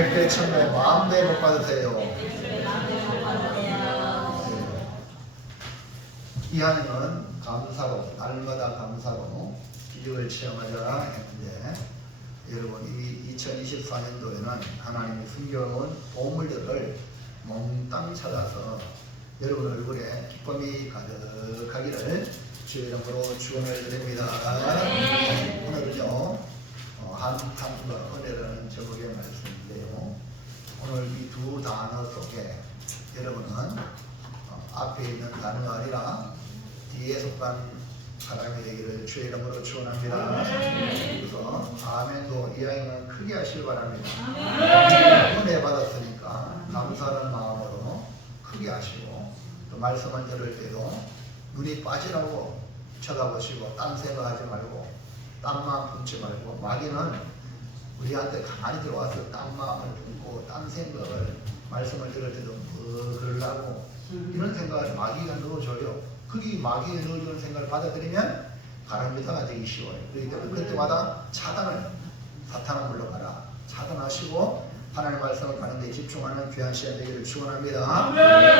백배 천배 만배 복 받으세요. 이하님은 감사로 날마다 감사로 기적을 체험하자 했는데 여러분 이 2024년도에는 하나님이 숨겨놓은 보물들을 몽땅 찾아서 여러분 얼굴에 기쁨이 가득하기를 주의 이름으로 축원을 드립니다. 오늘은요 한탄과 은혜라는 제목의 말씀인데요, 오늘 이 두 단어 속에 여러분은 앞에 있는 단어가 아니라 뒤에 속한 사람이 되기를 주의 이름으로 축원합니다. 그래서 아멘도 이야기는 크게 하시기 바랍니다. 은혜 받았으니까 감사하는 마음으로 크게 하시고, 또 말씀을 들을 때도 눈이 빠지라고 쳐다보시고 딴 생각하지 말고 딴 마음 품지 말고, 마귀는 우리한테 가만히 들어와서 딴 마음을 품고 딴 생각을 말씀을 들을 때도 그러려고 이런 생각을 마귀가 넣어줘요. 거기 마귀가 넣어주는 생각을 받아들이면 가람비다가 되기 쉬워요. 그렇기 때문에 그때마다 사탄을 물러가라, 차단하시고 하나님의 말씀을 가는 데 집중하는 귀한 시간 되기를 축원합니다.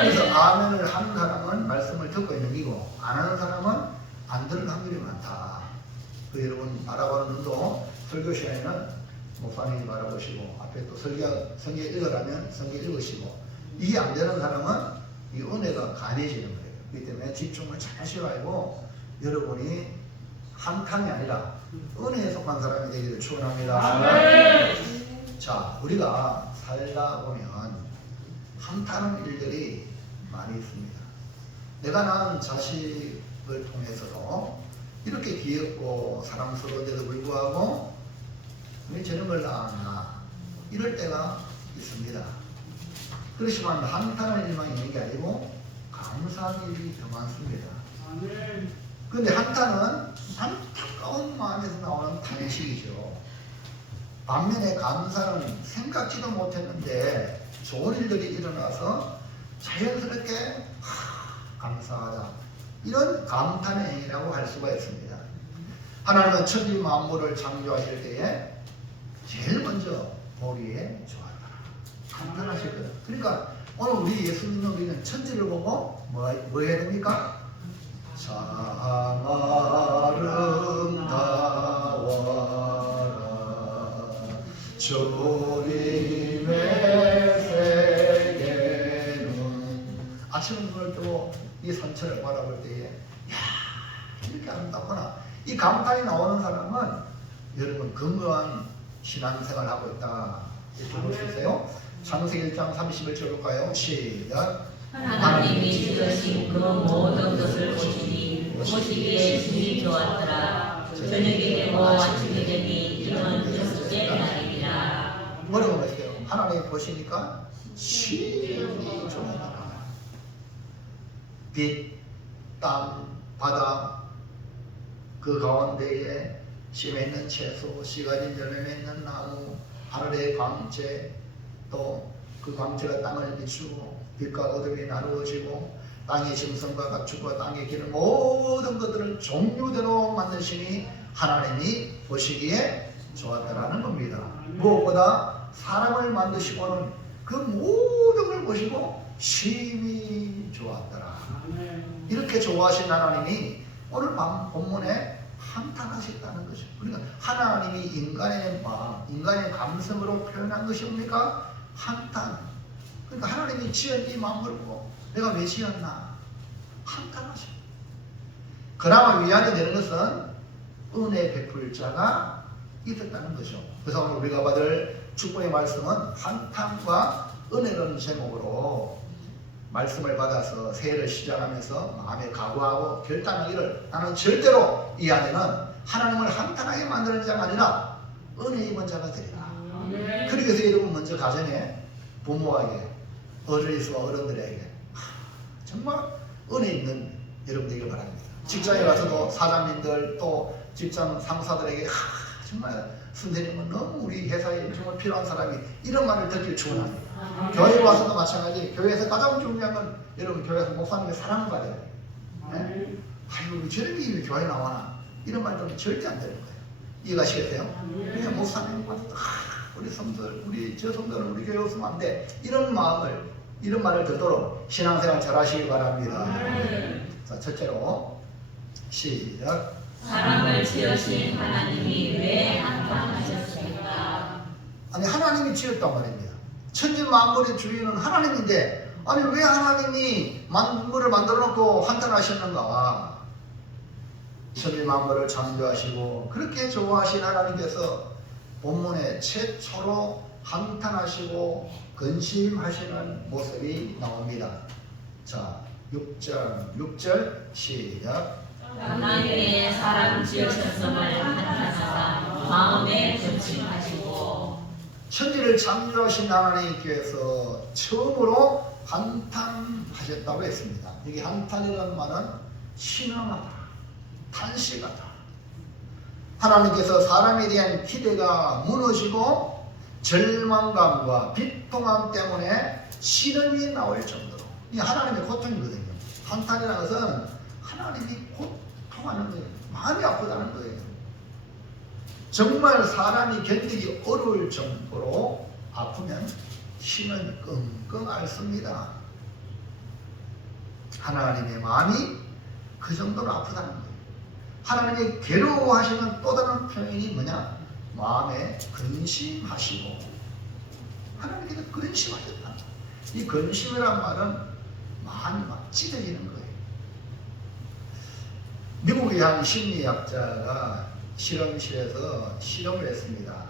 그래서 아멘을 하는 사람은 말씀을 듣고 있는 이고, 안 하는 사람은 안 들을 확률이 많다. 그 여러분 바라보는 눈도 설교 시간에는 목사님이 바라보시고, 앞에 또 성경 읽으라면 성경 읽으시고, 이게 안 되는 사람은 이 은혜가 간해지는 거예요. 그렇기 때문에 집중을 잘 하시고 여러분이 한탄이 아니라 은혜에 속한 사람이 되기를 축원합니다. 자, 우리가 살다 보면 한탄하는 일들이 많이 있습니다. 내가 낳은 자식을 통해서도 이렇게 귀엽고 사랑스러운데도 불구하고 왜 저런 걸 낳았나, 이럴 때가 있습니다. 그렇지만 한탄하는 일만 있는 게 아니고 감사하는 일이 더 많습니다. 그런데 한탄은 안타까운 마음에서 나오는 탄식이죠. 반면에 감사는 생각지도 못했는데 좋은 일들이 일어나서 자연스럽게 감사하다, 이런 감탄의 행위라고 할 수가 있습니다. 하나님은 천지 만물을 창조하실 때에 제일 먼저 보기에 좋았다, 감탄하실 거예요. 그러니까 오늘 우리 예수 믿는 우리는 천지를 보고 뭐 해야 됩니까? 참 아름다워라 주님의 세계는. 아침 눈을 뜨고 이 산천을 바라볼 때에 야, 이렇게 아름답구나, 이 감탄이 나오는 사람은 여러분 건강한 신앙생활을 하고 있다, 이렇게 볼 수 있어요. 창세기 1장 31절 볼까요? 시작. 하나님이 지으신 그 모든 것을 보시기에 주이 좋았더라. 저녁이 되고 아침이 되니 이는 여섯째 날이니라. 뭐라고 말했어요? 하나님이 보시니까 심히 좋았더라. 빛, 땅, 바다, 그 가운데에 심에 있는 채소, 씨가진 열매 맺는 나무, 하늘의 광채, 또 그 광채가 땅을 비추고 빛과 어둠이 나누어지고 땅의 짐승과 가축과 땅의 기름 모든 것들을 종류대로 만드시니 하나님이 보시기에 좋았다라는 겁니다. 무엇보다 사람을 만드시고는 그 모든 걸 보시고 심히 좋았더라. 이렇게 좋아하신 하나님이 오늘 본문에 한탄하셨다는 것이죠. 그러니까 하나님이 인간의 마음, 인간의 감성으로 표현한 것이 뭡니까? 한탄. 그러니까 하나님이 지은 이 만물을 보고 내가 왜 지었나? 한탄하셔. 그나마 위안이 되는 것은 은혜 베풀 자가 있었다는 거죠. 그래서 오늘 우리가 받을 축복의 말씀은 한탄과 은혜라는 제목으로 말씀을 받아서 새해를 시작하면서 마음에 각오하고 결단하기를, 나는 절대로 이 안에는 하나님을 한탄하게 만드는 자가 아니라 은혜 입은 자가 되리라. 그렇게 해서 여러분 먼저 가정에 부모에게, 어린이와 어른들에게 정말 은혜 있는 여러분 되길 바랍니다. 직장에 가서도 사장님들, 또 직장 상사들에게 정말 선생님은 너무 우리 회사에 정말 필요한 사람이, 이런 말을 듣길 축원합니다. 교회에 와서도 마찬가지. 교회에서 가장 중요한 건 여러분 교회에서 목사님의 사랑을 받아야 돼요. 네? 아이고 우리 저렇게 왜 교회 나와나, 이런 말 들으면 절대 안 되는 거예요. 이해가시겠어요? 그냥 목사님 우리 우리 저 성도는 우리 교회 없으면 안 돼. 이런 말을 듣도록 신앙생활 잘하시기 바랍니다. 자, 첫째로 시작. 사람을 지으신 하나님이 왜 한탄하셨습니까? 아니, 하나님이 지었단 말입니다. 천지 만물의 주인은 하나님인데, 아니 왜 하나님이 만물을 만들어 놓고 한탄하셨는가? 천지 만물을 창조하시고 그렇게 좋아하신 하나님께서 본문에 최초로 한탄하시고 근심하시는 모습이 나옵니다. 자, 6절 시작. 하나님의 사람 지으셨음을 한탄하사 마음에 근심하시고. 천지를 창조하신 하나님께서 처음으로 한탄하셨다고 했습니다. 여기 한탄이라는 말은 신음하다, 탄식하다. 하나님께서 사람에 대한 기대가 무너지고 절망감과 비통함 때문에 신음이 나올 정도로, 이 하나님의 고통이거든요. 한탄이라는 것은 하나님이 고통하는 거예요. 마음이 아프다는 거예요. 정말 사람이 견디기 어려울 정도로 아프면 신음이 끙끙 앓습니다. 하나님의 마음이 그 정도로 아프다는 거예요. 하나님이 괴로워하시는 또 다른 표현이 뭐냐? 마음에 근심하시고. 하나님께서 근심하셨다. 이 근심이란 말은 마음이 막 찢어지는 거예요. 미국의 한 심리학자가 실험실에서 실험을 했습니다.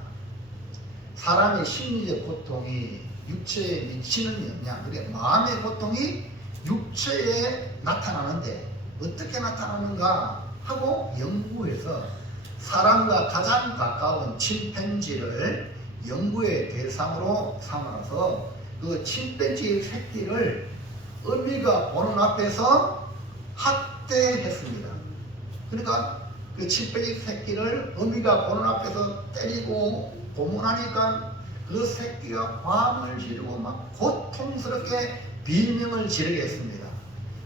사람의 심리적 고통이 육체에 미치는 영향, 그게 마음의 고통이 육체에 나타나는데 어떻게 나타나는가 하고 연구해서 사람과 가장 가까운 침팬지를 연구의 대상으로 삼아서 그 침팬지 새끼를 어미가 보는 앞에서 학대했습니다. 그러니까 그 침팬지 새끼를 어미가 보는 앞에서 때리고 고문하니까 그 새끼가 화음을 지르고 막 고통스럽게 비명을 지르게 했습니다.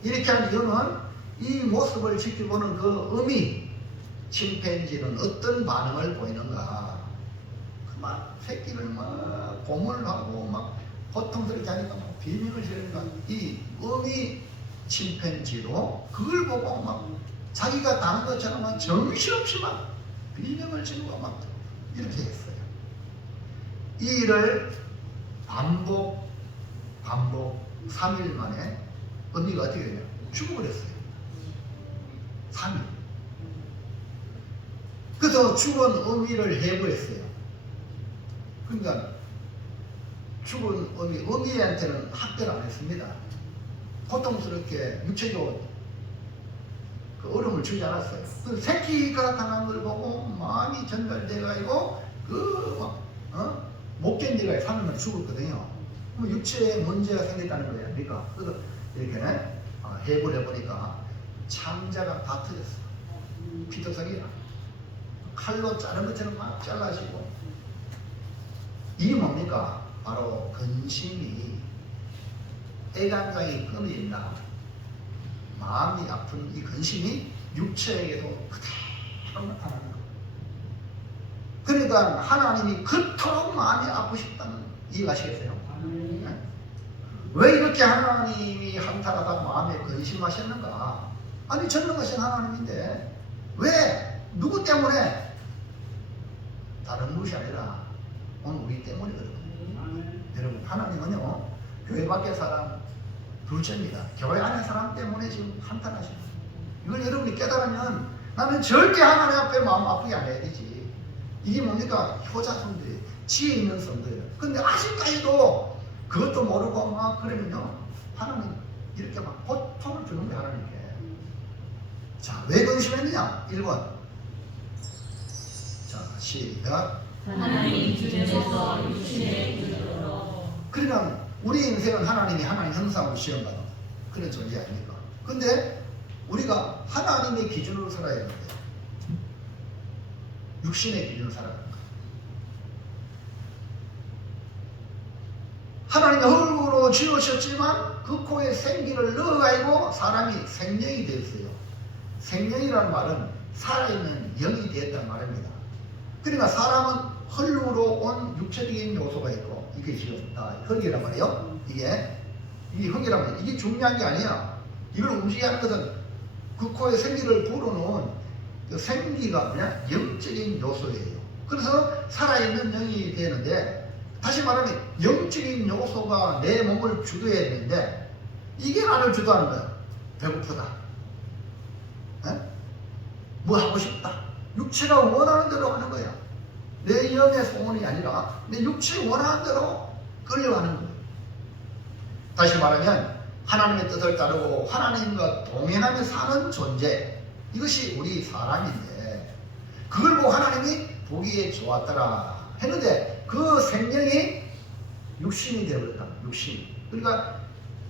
이렇게 한 이유는 이 모습을 지켜보는 그 어미 침팬지는 어떤 반응을 보이는가. 막 새끼를 막 고문하고 막 고통스럽게 하니까 막 비명을 지르니까 이 어미 침팬지도 그걸 보고 막 자기가 당한 것처럼 막 정신없이 막 비명을 지르고 막 이렇게 했어요. 이 일을 반복 3일 만에 언니가 어떻게 되냐? 죽어버렸어요. 3일. 그래서 죽은 어미를 해부했어요. 그러니까 죽은 어미한테는 학대를 안 했습니다. 고통스럽게 육체적으로 그 어려움을 주지 않았어요. 그 새끼가 당한 걸 보고 마음이 전달돼가지고 못 견디가 3일만 죽었거든요. 그럼 육체에 문제가 생겼다는 거예요. 그러니까 그래서 이렇게 해부를 해보니까 창자가 다 터졌어. 피터성이라 칼로 자른 것처럼 막 잘라지고. 이게 뭡니까? 바로 근심이 애간장이 끊어진다. 마음이 아픈 이 근심이 육체에게도 그대로 나타나는 거예요. 그러니까 하나님이 그토록 마음이 아프셨다는 이해가시겠어요? 네? 왜 이렇게 하나님이 한탄하다 마음에 근심하셨는가? 아니 전능하신 하나님인데 왜? 누구 때문에? 다른 것이 아니라 오늘 우리 때문이거든요. 여러분, 하나님은요 교회 밖의 사람 둘째입니다. 교회 안의 사람 때문에 지금 한탄하시는 거예요. 이걸 여러분이 깨달으면 나는 절대 하나님 앞에 마음 아프게 안 해야 되지. 이게 뭡니까? 효자 성도예요. 지혜 있는 성도예요. 근데 아직까지도 그것도 모르고 막 그러면요 하나님 이렇게 막 고통을 주는 거예요. 하나님께. 자, 왜 근심했느냐? 1번. 자, 시작. 하나님 기준에서 육신의 기준으로. 그러니까 우리 인생은 하나님이 하나님 형상으로 시험받는 그런 존재 아닙니까? 근데 우리가 하나님의 기준으로 살아야 되는데 육신의 기준으로 살아가는 거예요. 하나님의 흙으로 지으셨지만 그 코에 생기를 넣어가지고 사람이 생명이 되었어요. 생명이라는 말은 살아있는 영이 되었다는 말입니다. 그러니까 사람은 흙으로 온 육체적인 이렇게 지었다. 흙이란 말이에요. 이 흙이란 말이에요. 이게 중요한 게 아니야. 이걸 움직이게 하는 것은 그 코에 생기를 불어넣은 그 생기가 뭐냐? 영적인 요소예요. 그래서 살아있는 영이 되는데, 다시 말하면 영적인 요소가 내 몸을 주도해야 되는데, 이게 나를 주도하는 거야. 배고프다. 에? 뭐 하고 싶다. 육체가 원하는 대로 하는 거야. 내 영의 소원이 아니라 내 육체가 원하는 대로 끌려가는 거야. 다시 말하면 하나님의 뜻을 따르고 하나님과 동행하며 사는 존재, 이것이 우리 사람인데, 그걸 보고 하나님이 보기에 좋았더라 했는데 그 생명이 육신이 되어버렸다. 육신. 그러니까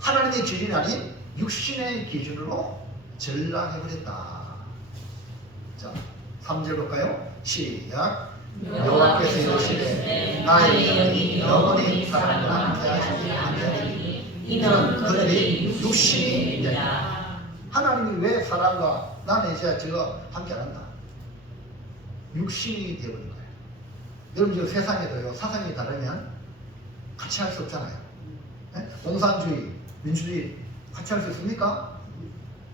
하나님의 기준이 아닌 육신의 기준으로 전락해버렸다. 자, 3절 볼까요? 시작. 여호와께서 이르시되 나의 영이 영원히 사람과 함께하시지 아니하리니 이는 그들이 육신이 되라. 하나님이 왜 사람과 나는 이제 저가 함께한다? 육신이 되어버린 거예요. 여러분 저 세상에도요, 사상이 다르면 같이 할 수 없잖아요. 네? 공산주의, 민주주의 같이 할 수 있습니까?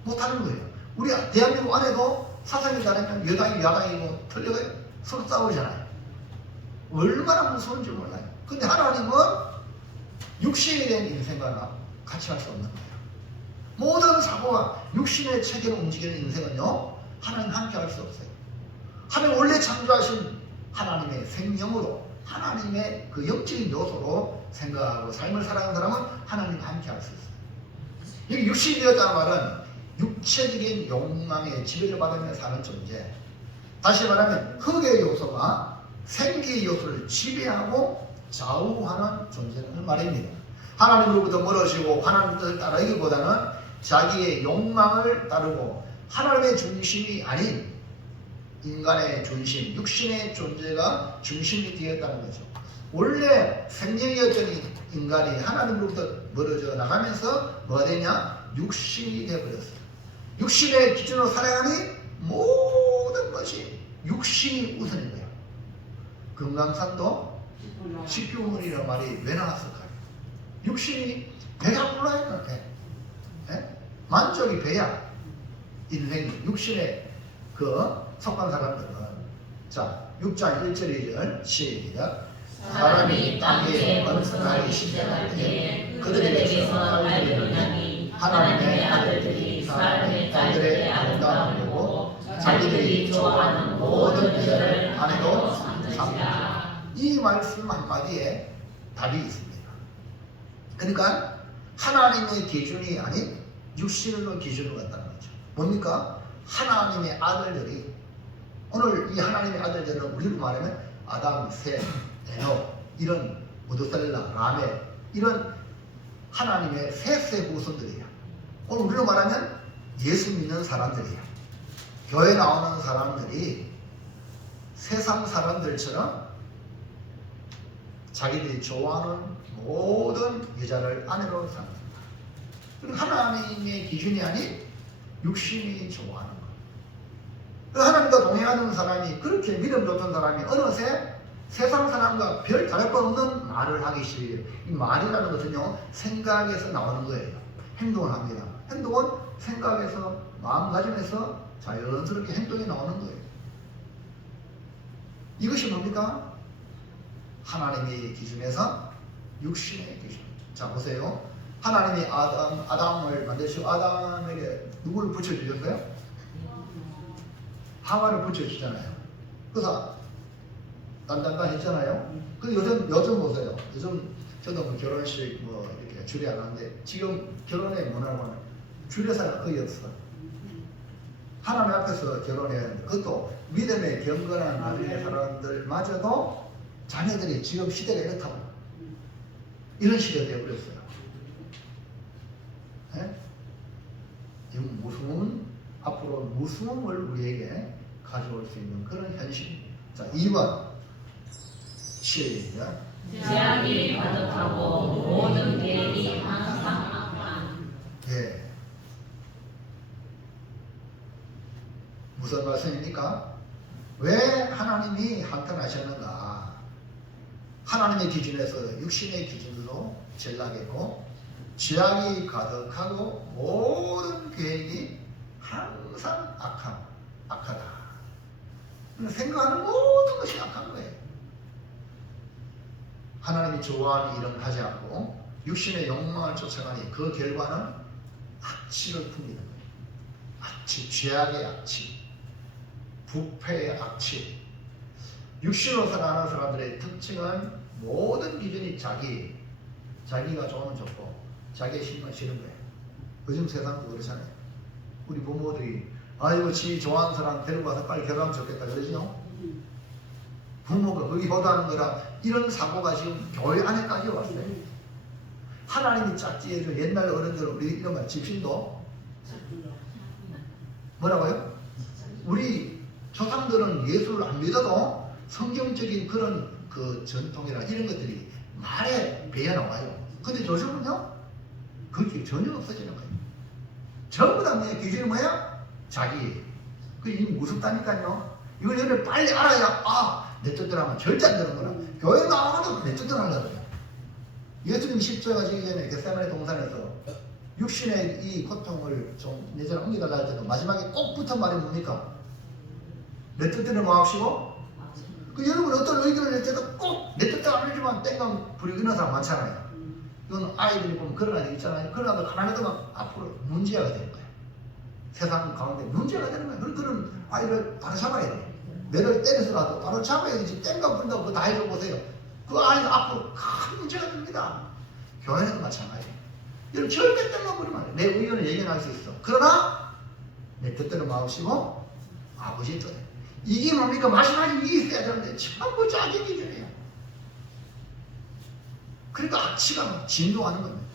못하는 거예요. 우리 대한민국 안에도 사상이 다르면 여당이 야당이고 틀려요. 서로 싸우잖아요. 얼마나 무서운지 몰라요. 근데 하나님은 육신이 된 인생과 같이 할 수 없는 거예요. 모든 사고가 육신의 체계로 움직이는 인생은요, 하나님 함께 할 수 없어요. 하나님 원래 창조하신 하나님의 생명으로, 하나님의 그 영적인 요소로 생각하고 삶을 살아가는 사람은 하나님과 함께 할 수 있어요. 여기 육신이 되었다는 말은 육체적인 욕망에 지배를 받으며 사는 존재. 다시 말하면 흙의 요소가 생기의 요소를 지배하고 좌우하는 존재라는 말입니다. 하나님으로부터 멀어지고 하나님 뜻을 따르기보다는 자기의 욕망을 따르고 하나님의 중심이 아닌 인간의 중심, 육신의 존재가 중심이 되었다는 거죠. 원래 생명이었던 인간이 하나님으로부터 멀어져 나가면서 뭐가 되냐? 육신이 되어버렸어요. 육신의 기준으로 살아가니 모든 것이 육신이 우선인 거예요. 금강산도 식구문이라는 말이 왜 나왔을까요? 육신이 배가 불러야 되는데, 만족이 배야. 인생이 육신에 속한 사람들은, 자 6장 1절 2절 시작. 사람이 땅에 번성하기 시작할 때에 그들에게서 알려느니 하나님의 아들들이 사람의 딸들의 아름다움을 보고 자기들이 좋아하는 모든 여자를 아내로 삼는지라. 이 말씀 한마디에 답이 있습니다. 그러니까 하나님의 기준이 아닌 육신으로 기준으로 간다는 거죠. 뭡니까? 하나님의 아들들이, 오늘 이 하나님의 아들들은 우리로 말하면 아담, 셋, 에녹, 이런 무드셀라, 라메, 이런 하나님의 셋의 후손들이에요. 오늘 우리로 말하면 예수 믿는 사람들이에요. 교회 나오는 사람들이 세상 사람들처럼 자기들이 좋아하는 모든 여자를 아내로 삼는다. 하나님의 기준이 아닌 육신이 좋아하는 것. 하나님과 동행하는 사람이, 그렇게 믿음 좋던 사람이 어느새 세상 사람과 별 다를 바 없는 말을 하기 시작해요. 이 말이라는 것은요, 생각에서 나오는 거예요. 행동을 합니다. 행동은 생각에서, 마음가짐에서 자연스럽게 행동이 나오는 거예요. 이것이 뭡니까? 하나님의 기준에서 육신의 기준. 자, 보세요. 하나님이 아담을 만드시고 아담에게 누구를 붙여주셨어요? 하와를 붙여주잖아요. 그래서 단단단 했잖아요. 근데 요즘 보세요. 요즘 저도 뭐 결혼식 뭐 이렇게 주례 안 하는데, 지금 결혼에 뭐라고 하면 주례사가 거의 없어. 하나님 앞에서 결혼해야 하는데, 그것도 믿음의 경건한 나중의 사람들마저도 자녀들이 지금 시대가 이렇다고, 이런 시대가 되어버렸어요. 지금 앞으로 무서움을 우리에게 가져올 수 있는 그런 현실입니다. 자, 2번 시작. 제약이 가득하고 모든 계획이 항상 악한. 예. 무슨 말씀입니까? 왜 하나님이 한탄하셨는가? 하나님의 기준에서 육신의 기준으로 전락했고 죄악이 가득하고 모든 계획이 항상 악하다. 생각하는 모든 것이 악한 거예요. 하나님이 좋아하는 일은 하지 않고 육신의 욕망을 쫓아가니 그 결과는 악취를 풍기는 거예요. 악취, 죄악의 악취, 부패의 악취. 육신으로 살아가는 사람들의 특징은 모든 기준이 자기가 좋으면 좋고 자기의 힘만 싫은 거예요. 요즘 세상도 그렇잖아요. 우리 부모들이 아이고 지 좋아하는 사람 데리고 와서 빨리 결혼하면 좋겠다 그러지요. 부모가 거기 호도하는 거라 이런 사고가 지금 교회 안에까지 왔어요. 하나님이 짝지어준 옛날 어른들은 우리 이런 말 집신도 뭐라고요? 우리 조상들은 예수를 안 믿어도 성경적인 그런 그 전통이나 이런 것들이 말에 배어 나와요. 근데 요즘은요 그게 전혀 없어지는 거예요. 전부 다 내 기준이 뭐야? 자기. 그게 이미 무섭다니까요. 이걸 여러분 빨리 알아야 내 뜻대로 하면 절대 안 되는 거라. 교회 나와도 내 뜻대로 하려고 해요. 예수님 십자가 지기 전에 겟세마네 동산에서 육신의 이 고통을 좀 내전에 옮겨달라 할 때도 마지막에 꼭 붙은 말이 뭡니까? 내 뜻대로 뭐 합시고? 그 여러분 어떤 의견을 낼 때도 꼭 내 뜻대로 안 해주면 땡강 불이기는 사람 많잖아요. 이건 아이들이 보면 그런 아이들 있잖아요. 그런 아이들 가만히 두면 앞으로 문제가 되는 거예요. 세상 가운데 문제가 되는 거예요. 그런 아이를 바로 잡아야 돼요. 매를 때려서라도 바로 잡아야 되지. 땡강 부른다고 그거 다 해줘 보세요. 그 아이가 앞으로 큰 문제가 됩니다. 교회에도 마찬가지예요. 여러분 절대 땡강 부리면 안 돼요. 내 의견을 예견할 수 있어. 그러나 내 뜻대로 마음씨고 아버지의 뜻. 이게 뭡니까? 마지막에 이게 있어야 되는데 전부 자기 기준이에요. 그러니까 악취가 진동하는 겁니다.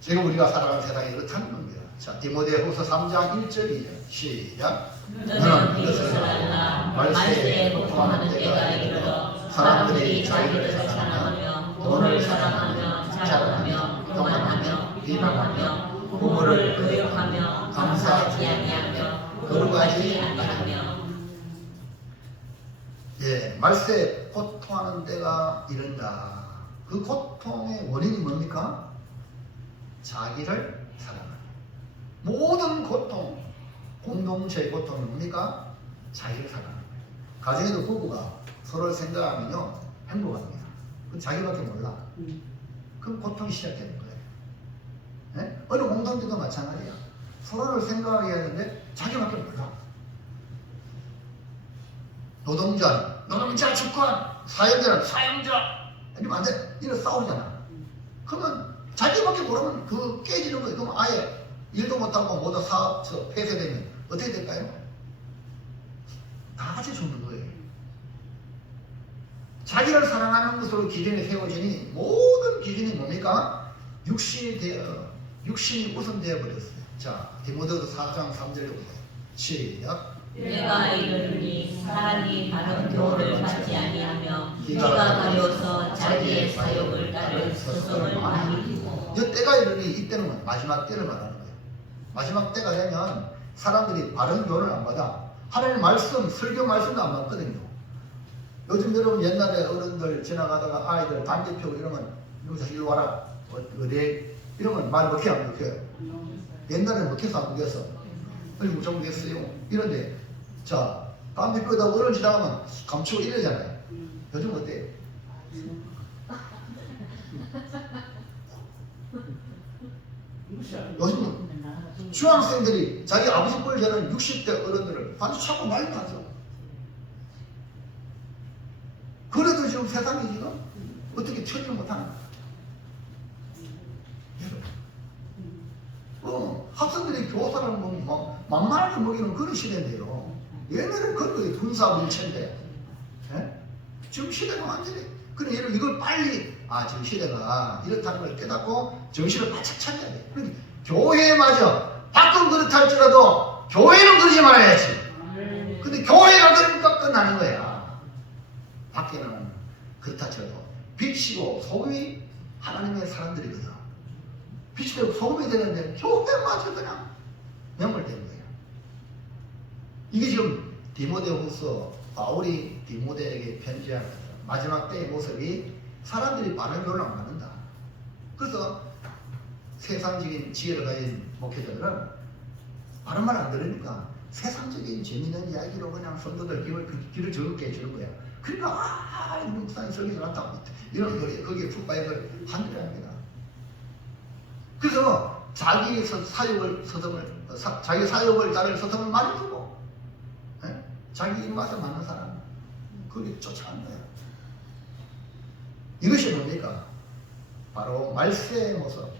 지금 우리가 살아가는 세상이 그렇다는 겁니다. 자, 디모데후서 3장 1절 2절 시작. 너는 이것을 알라. 말세에 고통하는 때가 이르러 사람들이 자기를 사랑하며 돈을 사랑하며 자랑하며 교만하며 비방하며 부모를 교육하며 감사하지 아니하며 거룩하지 아니하며. 예, 말세에 고통하는 때가 이른다. 그 고통의 원인이 뭡니까? 자기를 사랑하는 모든 고통, 공동체의 고통은 뭡니까? 자기를 사랑하는 거예요. 가정에도 부부가 서로를 생각하면요 행복합니다. 그 자기밖에 몰라. 그 고통이 시작되는 거예요. 네? 어느 공동체도 마찬가지야. 서로를 생각하게 하는데 자기밖에 몰라. 노동자 주권, 사용자는 사용자. 이러면 안 돼. 이런 싸우잖아. 그러면 자기밖에 모르면 그 깨지는 거예요. 그럼 아예 일도 못하고 모두 사업 폐쇄되면 어떻게 될까요? 다 같이 죽는 거예요. 자기를 사랑하는 것으로 기준이 세워지니 모든 기준이 뭡니까? 육신이 우선되어 버렸어요. 자, 디모데후서 4장 3절에 보세요. 시작. 내가 이르니 사람이 바른 교훈을 받지 아니하며 기가 가려서 자기의 사욕을 따를 스스로를 많이 두고. 이 때가 이르니 이때는 마지막 때를 말하는 거예요. 마지막 때가 되면 사람들이 바른 교훈을 안 받아. 하나님 말씀, 설교 말씀도 안 받거든요. 요즘 여러분 옛날에 어른들 지나가다가 아이들 담배 피우고 이러면 여기서 일로 와라. 어디 이러면 말 먹혀 안 먹혀요? 옛날에는 먹혀서 안 먹였어. 아니 좀 먹였어요. 이런데 자 담배 피우다 어른 지나가면 감추고 이러잖아요. 요즘 어때요? 요즘은 중학생들이 자기 아버지 뻘 되는 60대 어른들을 아주 차고 난리 나죠. 그래도 지금 세상이 지금 어떻게 처리를 못하는 거야. 학생들이 교사를 막 만만하게 먹이는 그런 시대인데요. 옛날에는 그런 게 군사 물체인데 지금 시대가 완전히 그래 이걸 빨리 지금 시대가 이렇다는 걸 깨닫고 정신을 바짝 차려야 돼. 그러니까 교회마저 밖은 그렇다 할지라도 교회는 그러지 말아야지. 근데 교회가 그러니까 끝나는 거야. 밖에는 그렇다 쳐도 빛이고 소금이 하나님의 사람들이거든. 빛이 되고 소금이 되는데 교회마저 그냥 명물되는 거예요. 이게 지금 디모데후서 바울이 디모데에게 편지하는 거예요. 마지막 때의 모습이 사람들이 바른 교훈을 안 받는다. 그래서 세상적인 지혜를 가진 목회자들은 바른 말 안 들으니까 세상적인 재미있는 이야기로 그냥 성도들 귀를 즐겁게 해주는 거야. 그러니까 목사님 설교 잘한다고 이런 거기에 푹 빠져서 한들이 합니다. 그래서 자기 사역을 따를 서성을 많이 주고 자기 입맛에 맞는 사람 그게 쫓아가는 거야. 이것이 뭡니까? 바로 말세의 모습.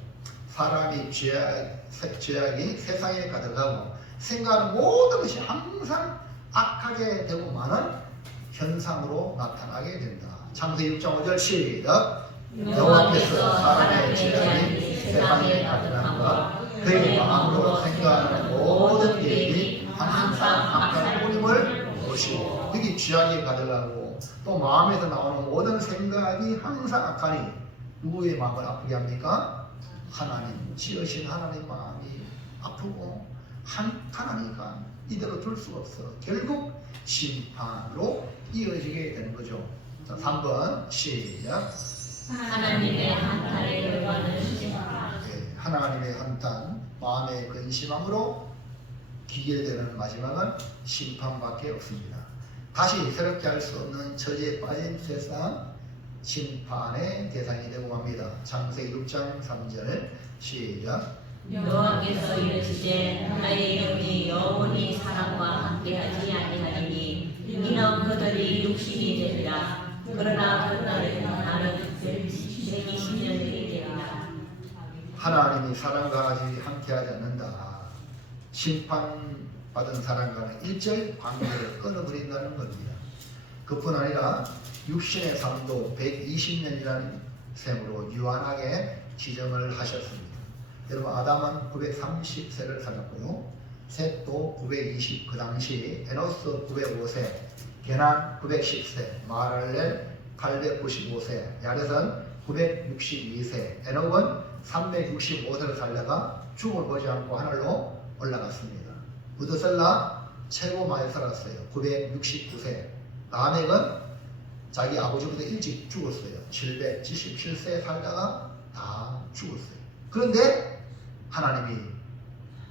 사람이 죄악이 세상에 가득하고 생각하는 모든 것이 항상 악하게 되고 마는 현상으로 나타나게 된다. 창세기 6장 5절 시작. 여호와께서 사람의 죄악이 세상에 가득함과 그의 마음으로 생각하는 모든 계획이 항상 악한 뿐임을 보시고, 여기 죄악이 가득하고 또 마음에서 나오는 모든 생각이 항상 악하니 누구의 마음을 아프게 합니까? 하나님, 지으신 하나님 마음이 아프고 한탄하니까 이대로 둘 수가 없어. 결국 심판으로 이어지게 되는 거죠. 자, 3번 시작. 하나님의 한탄의 결과는 심판. 네, 하나님의 한탄, 마음의 근심함으로 기결되는 마지막은 심판밖에 없습니다. 다시 새롭게 할 수 없는 처지에 빠진 세상, 심판의 대상이 되고 합니다. 창세기 6장 3절 시작. 여호와께서 이르시되 나의 영이 영원히 사람과 함께하지 아니하리니 이는 그들이 육신이 되리라. 그러나 그날은 나는 120년이 되리라. 하나님이 사람과 같이 함께하지 않는다. 심판받은 사람과는 일절 관계를 끊어버린다는 겁니다. 그뿐 아니라 육신의 삶도 120년이라는 셈으로 유한하게 지정을 하셨습니다. 여러분, 아담은 930세를 살았고요. 셋도 920, 그 당시 에노스 905세, 게난 910세, 마랄렐 895세, 야렛은 962세, 에녹은 365세를 살다가 죽음을 보지 않고 하늘로 올라갔습니다. 무드셀라 최고 많이 살았어요. 969세. 라멕은 자기 아버지보다 일찍 죽었어요. 777세 살다가 다 죽었어요. 그런데 하나님이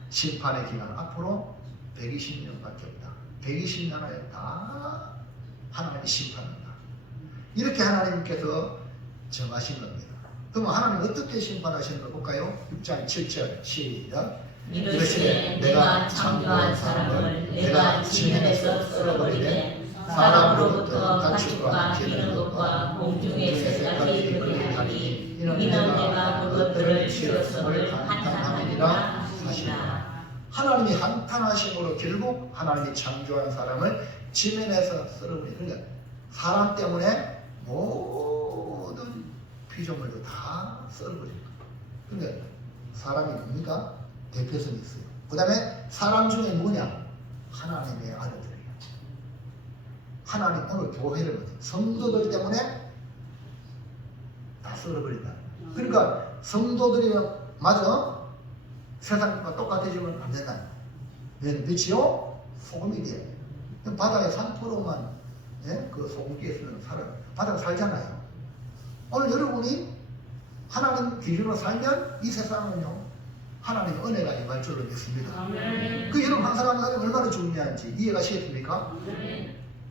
심판의 기간 앞으로 120년밖에 없다. 120년 안에 다 하나님이 심판한다. 이렇게 하나님께서 정하신 겁니다. 그럼 하나님 어떻게 심판하시는 걸 볼까요? 6장 7절 시작. 이르시되 내가 창조한 사람을 내가 지면에서 쓸어버리되 사람으로부터 가축과 기는 것과 공중의 새까지 그리하니 이는 내가 그것들을 지었음을 한탄하니라 하시니라. 하나님이 한탄하심으로 결국 하나님이 창조한 사람을 지면에서 쓸어버리는, 그러니까 사람 때문에 모든 피조물도 다 썰어버립니다. 그러니까 사람이 뭡니까? 대표성이 있어요. 그 다음에 사람 중에 뭐냐? 하나님의 아들들이에요. 하나님 오늘 교회를 보세요. 성도들 때문에 다 썰어버린다. 그러니까 성도들이 맞아 세상과 똑같아지면 안 된다. 왜냐면 빛이요? 소금이 돼요. 바다에 3%만 그 소금기에서는 바다가 살잖아요. 오늘 여러분이 하나님 기준으로 살면 이 세상은요 하나님의 은혜가 임할 줄로 믿습니다. 그 여러분 한 사람 얼마나 중요한지 이해가시겠습니까?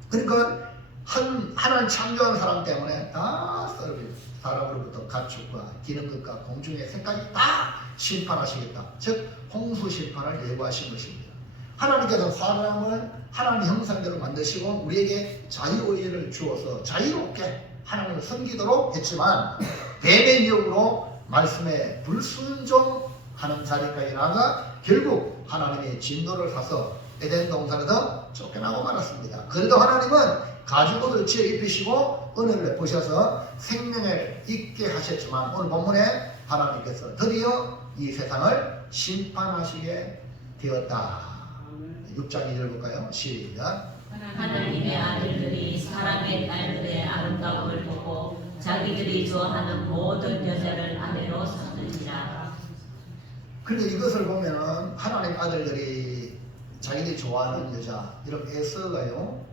그러니까 하나님 창조한 사람 때문에 다 썰어버려요. 사람으로부터 가축과 기는 것과 공중의 새까지 다 심판하시겠다. 즉 홍수 심판을 예고하신 것입니다. 하나님께서 사람을 하나님 형상대로 만드시고 우리에게 자유의지를 주어서 자유롭게 하나님을 섬기도록 했지만 뱀의 유혹으로 말씀에 불순종하는 자리까지 나아가 결국 하나님의 진노를 사서 에덴 동산에서 쫓겨나고 말았습니다. 그래도 하나님은 가죽옷을 지어 입히시고 은혜를 베푸셔서 생명을 있게 하셨지만 오늘 본문에 하나님께서 드디어 이 세상을 심판하시게 되었다. 6장 2절 볼까요? 시작. 하나님의 아들들이 사람의 딸들의 아름다움을 보고 자기들이 좋아하는 모든 여자를 아내로 삼으리라. 그런데 이것을 보면 하나님 아들들이 자기들이 좋아하는 여자, 이런 에서가요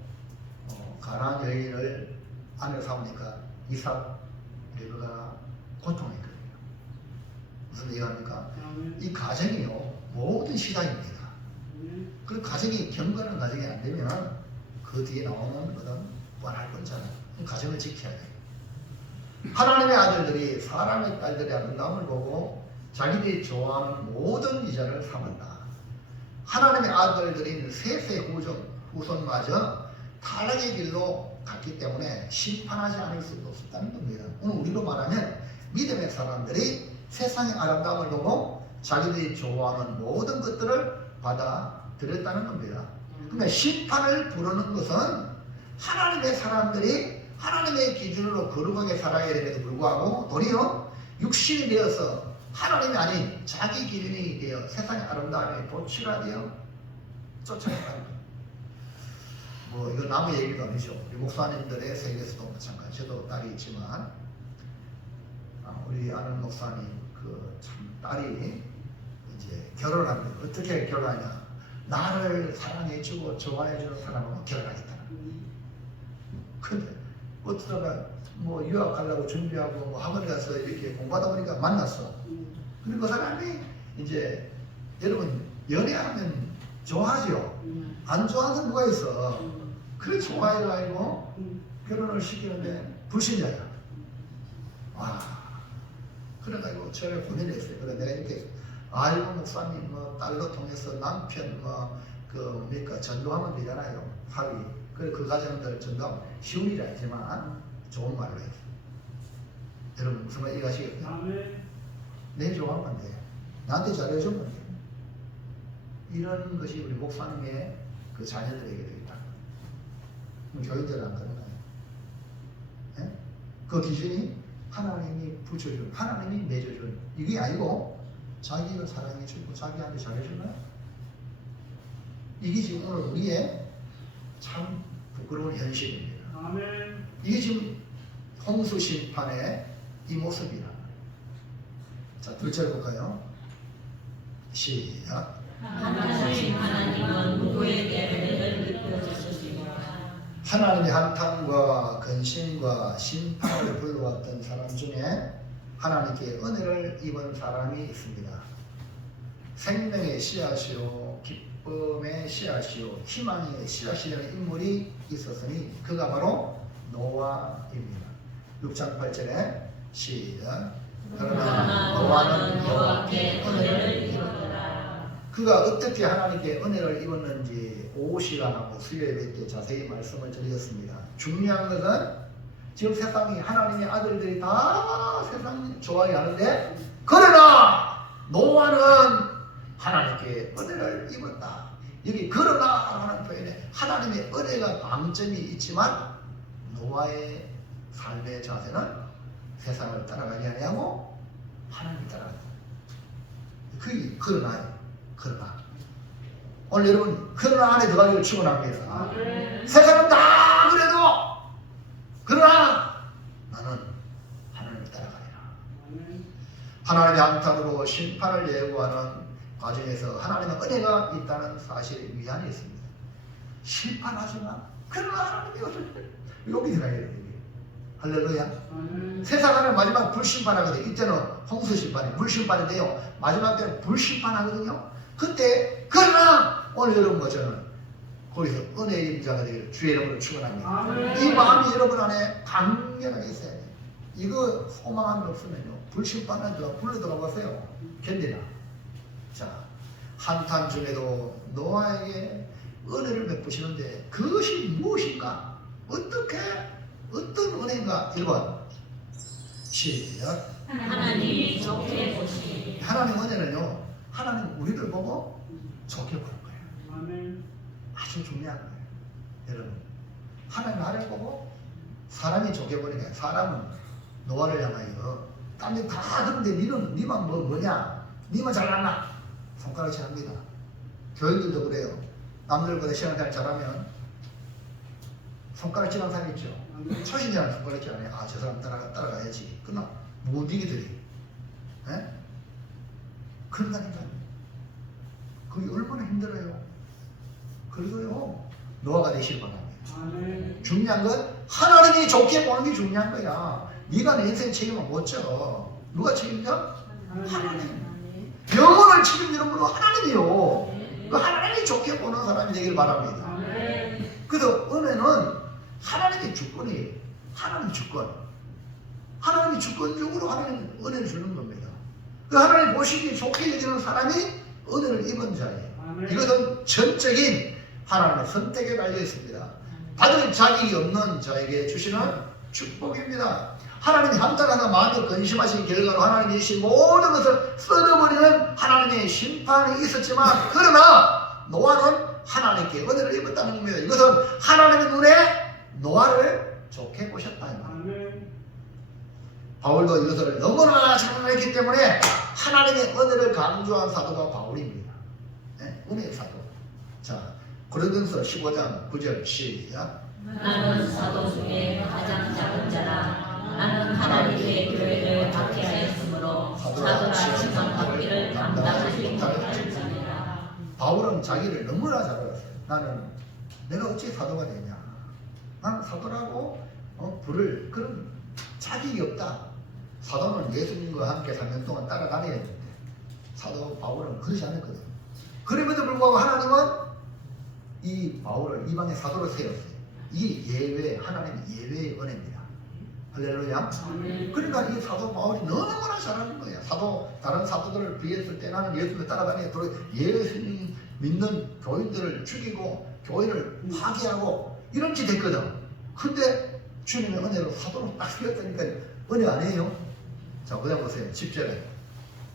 가나안 여인을 아내를 사오니까 이삭, 레베카가 고통했거든요. 무슨 얘기합니까? 이 가정이요 모든 시작입니다. 그 가정이 경건한 가정이 안 되면 그 뒤에 나오는 것은 뻔할 거잖아요. 가정을 지켜야 돼요. 하나님의 아들들이 사람의 딸들의 아름다움을 보고 자기들이 좋아하는 모든 이자를 삼았다. 하나님의 아들들인 셋의 후손마저 타락의 길로 갔기 때문에 심판하지 않을 수도 없다는 겁니다. 오늘 우리로 말하면 믿음의 사람들이 세상의 아름다움을 보고 자기들이 좋아하는 모든 것들을 받아들였다는 겁니다. 그러니까 심판을 부르는 것은 하나님의 사람들이 하나님의 기준으로 거룩하게 살아야 됨에도 불구하고 도리어 육신이 되어서 하나님이 아닌 자기 기준이 되어 세상의 아름다움에 도취가 되어 쫓아간다는 거예요. 뭐 이거 남의 얘기도 아니죠. 우리 목사님들의 세계에서도 마찬가지. 저도 딸이 있지만 우리 아는 목사님 그 참 딸이 이제 결혼합니다. 어떻게 결혼하냐? 나를 사랑해주고 좋아해주는 사람하고 결혼하겠다는. 근데 어쩌다가 뭐 유학 가려고 준비하고 뭐 학원에 가서 이렇게 공부하다 보니까 만났어. 근데 그 사람이 이제 여러분 연애하면 좋아하죠. 안 좋아하는 누가 있어. 그래 좋아해가지고 결혼을 시키는데 불신자야. 와. 그래가지고 저를 보내냈어요. 그래 내가 이렇게 아이고 목사님 뭐 딸로 통해서 남편 그 뭡니까 전도하면 되잖아요. 합의. 그래 그 가정들 전도하면 쉬운 일이 아니지만 좋은 말로 해요. 여러분 무슨 말 이해하시겠어요? 내 좋아하면 돼. 나한테 잘해주면 돼. 이런 것이 우리 목사님의 그 자녀들에게 되겠다. 교인들은 안 그런 거예요. 예? 그 기준이 하나님이 붙여준, 하나님이 맺어준 이게 아니고 자기가 사랑해주고 자기한테 잘해주면 이게 지금 오늘 우리의 참 부끄러운 현실입니다. 아멘. 이게 지금 홍수 심판의 이 모습이라. 자, 둘째로 볼까요? 시작. 하나님은 누구에게 은혜를 베푸셨습니까? 하나님의 한탄과 근심과 심판을 불러왔던 사람 중에 하나님께 은혜를 입은 사람이 있습니다. 생명의 씨앗이요 기쁨의 씨앗이요 희망의 씨앗이라는 인물이 있었으니 그가 바로 노아입니다. 6장 8절에 시작. 그러나 노아는 여호와께 은혜를 입었더라. 그가 어떻게 하나님께 은혜를 입었는지 오후 시간하고 수요일 때 자세히 말씀을 드리겠습니다. 중요한 것은 지금 세상이 하나님의 아들들이 다 세상 좋아해 하는데 그러나 노아는 하나님께 은혜를 입었다. 여기 그러나 하는 표현에 하나님의 은혜가 방점이 있지만 노아의 삶의 자세는 세상을 따라가지 아니하고 하나님을 따라간다. 그게 그러나요. 그러나 오늘 여러분 그러나 안에 들어가기를 축원합니다. 세상은 다 그래도 그러나 나는 하나님을 따라가리라. 하나님의 한탄으로 심판을 예고하는 과정에서 하나님의 은혜가 있다는 사실에 위안이 있습니다. 심판하지만 그러나 하나님이 은혜를 여기 들어가야 돼요. 할렐루야. 세상 하나님 마지막 불심판하거든요. 이때는 홍수 심판이 불심판인데요. 마지막 때는 불심판하거든요. 그때 그러나 오늘 여러분 저는 거기서 은혜의 임자가 되기를 주의 이름으로 축원합니다. 이 마음이 여러분 안에 강렬하게 있어야 돼요. 이거 소망함이 없으면요 불심판에 불러 들어가 보세요. 견디나. 자, 한탄 중에도 노아에게 은혜를 베푸시는데 그것이 무엇인가? 어떻게 어떤 은혜인가? 1번 시작. 하나님이 좋게 보시니 하나님 은혜는요 하나님 우리를 보고 좋게 보는 거예요. 아멘. 아주 중요한 거예요. 여러분 하나님 나를 보고 사람이 좋게 보는 거예요. 사람은 노아를 향하여 딴 데 다 하는데 니만 뭐냐? 니만 잘났나? 손가락질 합니다. 교인들도 그래요. 남들보다 신앙생활 잘하면 손가락질하는 사람 있죠. 초신자는 손가락질 안 해요. 아, 저 사람 따라가야지. 그러나 무디기들이 그런다니까요. 그게 얼마나 힘들어요. 그래서요 노아가 되시길 바랍니다. 아멘. 중요한 건 하나님이 좋게 보는 게 중요한 거야. 네가 내 인생 책임을 못 져. 누가 책임져? 하나님. 영혼을 책임지는 분은 하나님이요. 그 하나님이 좋게 보는 사람이 되길 바랍니다. 그래서 은혜는 하나님의 주권이에요. 하나님 주권. 하나님이 주권적으로 하나님 은혜를 주는 겁니다. 그 하나님 보시기에 좋게 여기는 사람이 은혜를 입은 자예요. 이것은 전적인 하나님의 선택에 달려 있습니다. 받을 자격이 없는 자에게 주시는 축복입니다. 하나님이 한탄하는 마음에 근심하신 결과로 하나님이 이 모든 것을 썰어버리는 하나님의 심판이 있었지만, 그러나 노아는 하나님께 은혜를 입었다는 겁니다. 이것은 하나님의 눈에 노아를 좋게 보셨다. 바울도 이것을 너무나 잘 알기 때문에 하나님의 은혜를 강조한 사도가 바울입니다. 네? 은혜의 사도. 자, 고린도전서 15장 9절 시작. 나는 사도 중에 가장 작은 자라. 나는 하나님의 교회를 박해하였으므로 사도라 칭함받기를 감당하지 못할 자니라. 바울은 자기를 너무나 잘 알았어요. 나는 내가 어찌 사도가 되냐. 나는 사도라고 부를 그런 자격이 없다. 사도는 예수님과 함께 3년 동안 따라다녀야 되는데 사도 바울은 그러지 않았거든요. 그럼에도 불구하고 하나님은 이 바울을 이방의 사도로 세웠어요. 이 예외, 하나님의 예외의 은혜입니다. 할렐루야. 그러니까 이 사도 바울이 너무나 잘하는 거예요. 다른 사도들을 비했을 때 나는 예수님을 따라다니도록 예수님 믿는 교인들을 죽이고 교회를 파괴하고 이런 짓 했거든. 근데 주님의 은혜로 사도로 딱 세웠다니까 은혜 아니에요? 자, 그다음 보세요. 10절에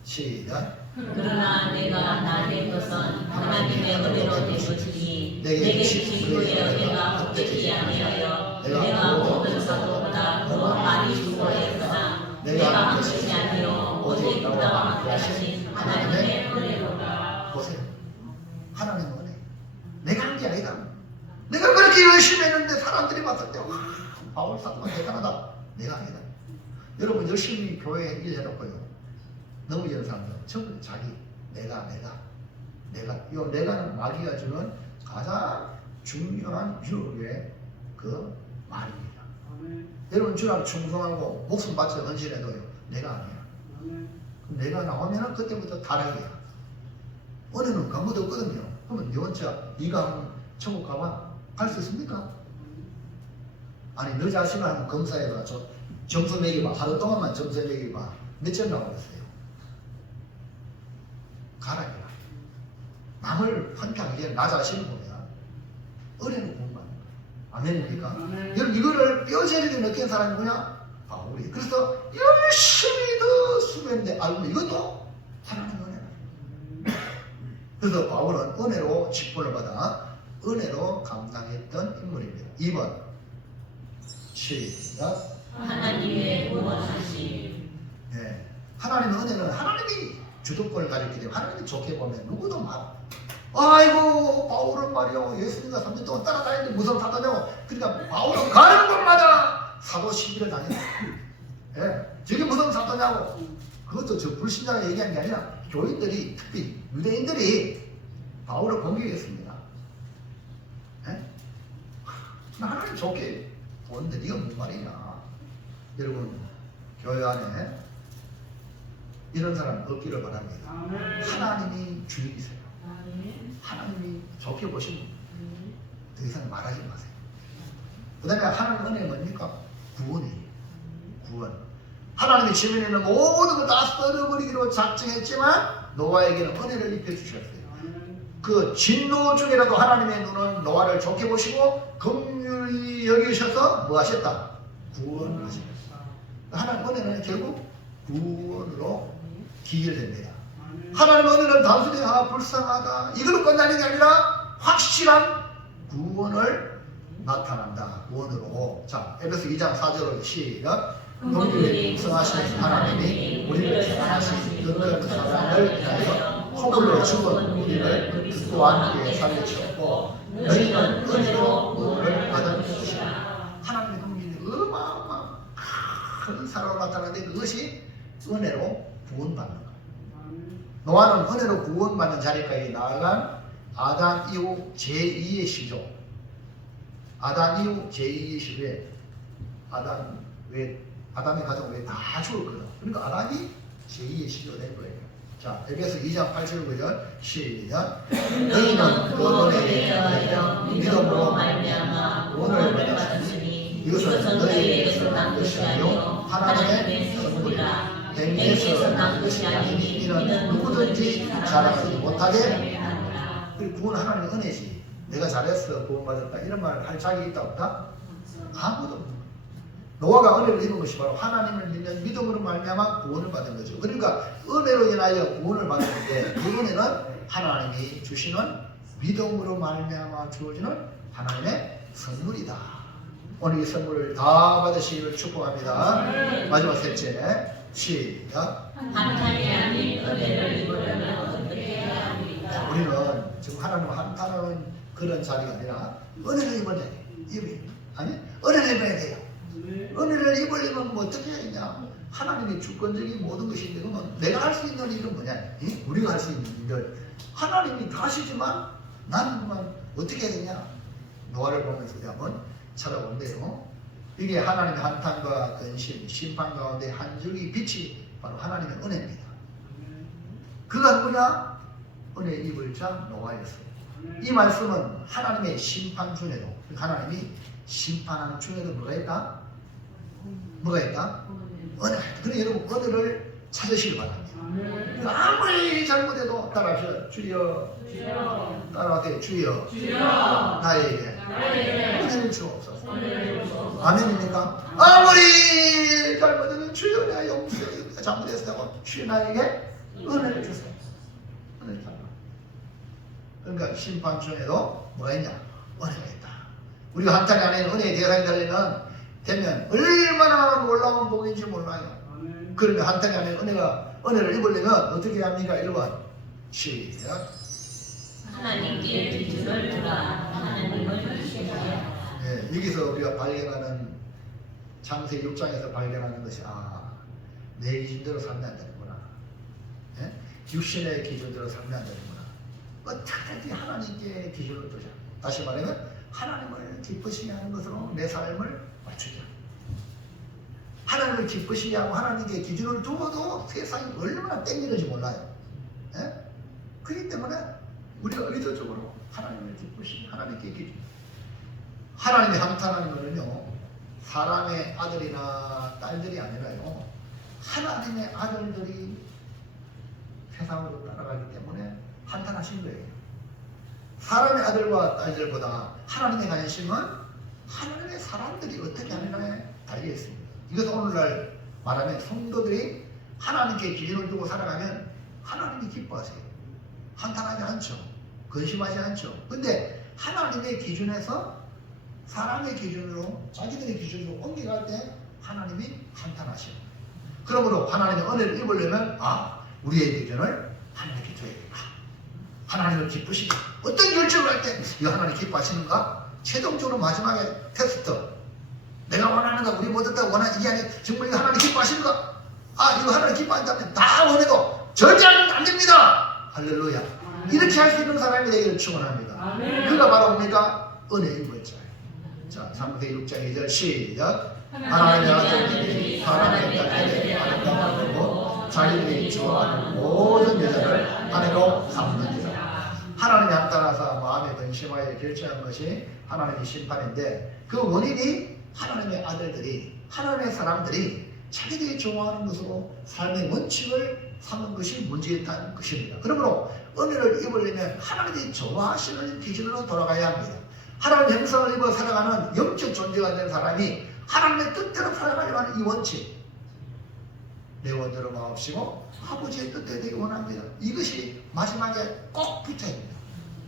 시작. 그러나 내가 나의 것은 하나님의 은혜로 된 것이니 내게 주신 그의 은혜가 헛되지 아니하여 내가 모든 사도보다 더 많이 수고하였으나 내가 한 것이 아니요 오직 나와 함께 하신 하나님의 은혜로다. 보세요. 하나님의 은혜. 내가 한 게 아니다. 내가 그렇게 열심히 했는데 사람들이 봤을 때 와, 바울 사도가 대단하다. 내가 아니다. 여러분 열심히 교회 일 해놓고요. 너무 이런 사람들 전부 자기 내가 이 내가는 마귀가 주는 가장 중요한 유혹의 그 말입니다. 여러분 주 앞에 충성하고 목숨 바쳐 헌신해도요 내가 아니야. 그럼 내가 나오면 그때부터 타락이야. 은혜는 아무도 없거든요. 그러면 네 혼자 네가 천국 가봐 갈 수 있습니까? 아니 너 자신을 한번 검사해봐. 점수 매기봐. 하루 동안만 점수 매기봐. 몇 점 나오겠어요? 가라니라. 남을 판단하기 전에 나 자신을 보면 은혜는 공부하는 거야. 아멘입니까? 여러분 이거를 뼈저리게 느낀 사람이 뭐냐? 바울이. 그래서 열심히 더 수면대 알고 이것도 하나님 은혜라. 그래서 바울은 은혜로 직분을 받아 은혜로 감당했던 인물입니다. 2번 시작. 하나님의 구원하심. 네. 하나님의 은혜는 하나님이 주도권을 가졌기 때문에 하나님이 좋게 보면 누구도 막 아이고 바울은 말이요 예수님과 3년 동안 따라다니는데 무슨 사도냐고. 그러니까 바울은 가는 곳마다 사도 시비를 당했어요. 예. 저게 무슨 사도냐고. 그것도 저 불신자가 얘기한 게 아니라 교인들이 특히 유대인들이 바울을 공격했습니다. 예? 하나님 좋게 보는데 네가 무슨 말이냐. 여러분 교회 안에 이런 사람 없기를 바랍니다. 하나님이 주인이세요. 하나님이 좋게 보시면 더 이상 말하지 마세요. 그 다음에 하나님 은혜는 뭡니까? 구원이에요. 구원. 하나님이 지면에 있는 모든 걸 다 썰어버리기로 작정했지만 노아에게는 은혜를 입혀주셨어요. 그 진노 중에라도 하나님의 눈은 노아를 좋게 보시고 긍휼히 여기셔서 뭐 하셨다? 구원하셨다. 하나님 은혜는 결국 구원으로 기결됩니다. 하나님 은혜는 단순히 불쌍하다 이걸로 끝나는 게 아니라 확실한 구원을 나타난다. 구원으로. 자, 에베소 2장 4절을 시작. 긍휼히 풍성하신 하나님이 우리를 사랑하신 그 사랑을 위하여 허물로 죽은 우리를 그리스도와 함께 살려주셨고 너희는 은혜로 구원을 받은 것이라. 하나님의 긍휼이 어마어마한 큰 사랑으로 나타나는데 그것이 은혜로 구원받는 거예요. 노아는 은혜로 구원받는 자리까지 나아간 아담 이후 제2의 시조. 아담 이후 제2의 시조에 아담의 가족 왜 다 죽었거든. 그러니까 아담이 제2의 시조가 된 거예요. 자, 에베소 2장 8절 9절 시작. 너희는 그 은혜에 대하여 믿음으로 말미암아 구원을 받았으니 이것은 너희에게서 난 것이 아니요 하나님의 선물이라. 행위에서 난 것이 아니니 이는 누구든지 자랑하지 못하게 하느라. 구원 하나님의 은혜지. 내가 잘했어 구원받았다 이런 말 할 자격이 있다 없다? 아무도 없는 거예요. 노아가 은혜를 입은 것이 바로 하나님을 믿는 믿음으로 말미암아 구원을 받은 거죠. 그러니까 은혜로 인하여 구원을 받았는데 그 은혜는 하나님이 주시는 믿음으로 말미암아 주어지는 하나님의 선물이다. 오늘 이 선물을 다 받으시기를 축복합니다. 마지막 셋째 시작. 한탄이 아닌 은혜를 입으려면 어떻게 해야 합니까? 우리는 지금 하나님 한탄하는 그런 자리가 아니라 은혜를 입어야 돼. 아니 은혜를 입어야 돼요. 은혜를 입으려면 뭐 어떻게 해야 되냐? 하나님의 주권적인 모든 것인데 그러면 내가 할 수 있는 일은 뭐냐? 우리가 할 수 있는 일을 하나님이 다 하시지만 나는 그만 어떻게 해야 되냐? 노아를 보면서 우리 한번 찾아본대요. 이게 하나님의 한탄과 근심, 심판 가운데 한 줄기 빛이 바로 하나님의 은혜입니다. 그가 누구냐? 은혜 입을 자 노아였어요. 이 말씀은 하나님의 심판 중에도 하나님이 심판하는 중에도 뭐가 있다? 뭐가 있다? 은혜가 있다. 그래 여러분 은혜를 찾으시길 바랍니다. 아무리 잘못해도 따라하셔. 주여. 따라하세요. 주여. 나에게 은혜를 주옵소서. 아멘입니까? 아무리 잘못해도 주여 내가 용서해. 잘못했다고 주여 나에게 은혜를 주세요. 은혜를 달라. 그러니까 심판 중에도 뭐가 있냐? 은혜가 있다. 우리가 한탄이 안에 은혜의 대상이 되면 얼마나 놀라운 복인지 몰라요. 그러면 한탄이 안에 은혜를 입으려면 어떻게 해야 합니까? 1번 시작. 하나님께 기준을 두라. 하나님을 주시라. 네, 여기서 우리가 발견하는 창세기 6장에서 발견하는 것이 내 기준대로 살면 안 되는구나. 네? 육신의 기준대로 살면 안 되는구나. 어떻게든지 하나님께 기준을 두자. 다시 말하면 하나님을 기쁘시게 하는 것으로 내 삶을 맞추자. 하나님을 기쁘시게 하고 하나님께 기준을 두어도 세상이 얼마나 땡기는지 몰라요. 예? 그렇기 때문에 우리가 의도적으로 하나님을 기쁘시게 하나님께 기준. 하나님의 한탄하는 것은요 사람의 아들이나 딸들이 아니라요 하나님의 아들들이 세상으로 따라가기 때문에 한탄하신 거예요. 사람의 아들과 딸들보다 하나님의 관심은 하나님의 사람들이 어떻게 하느냐에 달려 있습니다. 이것은 오늘날 말하면 성도들이 하나님께 기준을 두고 살아가면 하나님이 기뻐하세요. 한탄하지 않죠. 근심하지 않죠. 근데 하나님의 기준에서 사람의 기준으로 자기들의 기준으로 옮겨갈 때 하나님이 한탄하셔요. 그러므로 하나님의 은혜를 입으려면 우리의 기준을 하나님께 줘야겠다. 하나님을 기쁘시게 어떤 결정을 할 때 이거 하나님 기뻐하시는가? 최종적으로 마지막에 테스트 내가 원하는가? 우리 모두 다 원하는 이게 아니라 정말 이거 하나님 기뻐하시는가? 이거 하나님 기뻐한다면 다 원해도 절대 안 됩니다. 할렐루야. 이렇게 할 수 있는 사람이 되기를 축원합니다. 그가 바로 뭡니까? 은혜의 입을자예요. 자, 창세기 6장 2절 시작. 하나님의 아들들이 하나님의 딸들에게 아름다움으로 자기들이 좋아하는 모든 여자를 아내로 삼는지라. 하나님이 한탄하사 마음에 근심하여 결정한 것이 하나님의 심판인데 그 원인이 하나님의 아들들이 하나님의 사람들이 자기들이 좋아하는 것으로 삶의 원칙을 삼은 것이 문제였다는 것입니다. 그러므로 은혜를 입으려면 하나님이 좋아하시는 기준으로 돌아가야 합니다. 하나님의 형상을 입어 살아가는 영적 존재가 된 사람이 하나님의 뜻대로 살아가려고 하는 이 원칙 내 원대로 마옵시고 아버지의 뜻대로 되기 원합니다. 이것이 마지막에 꼭 붙어야 됩니다.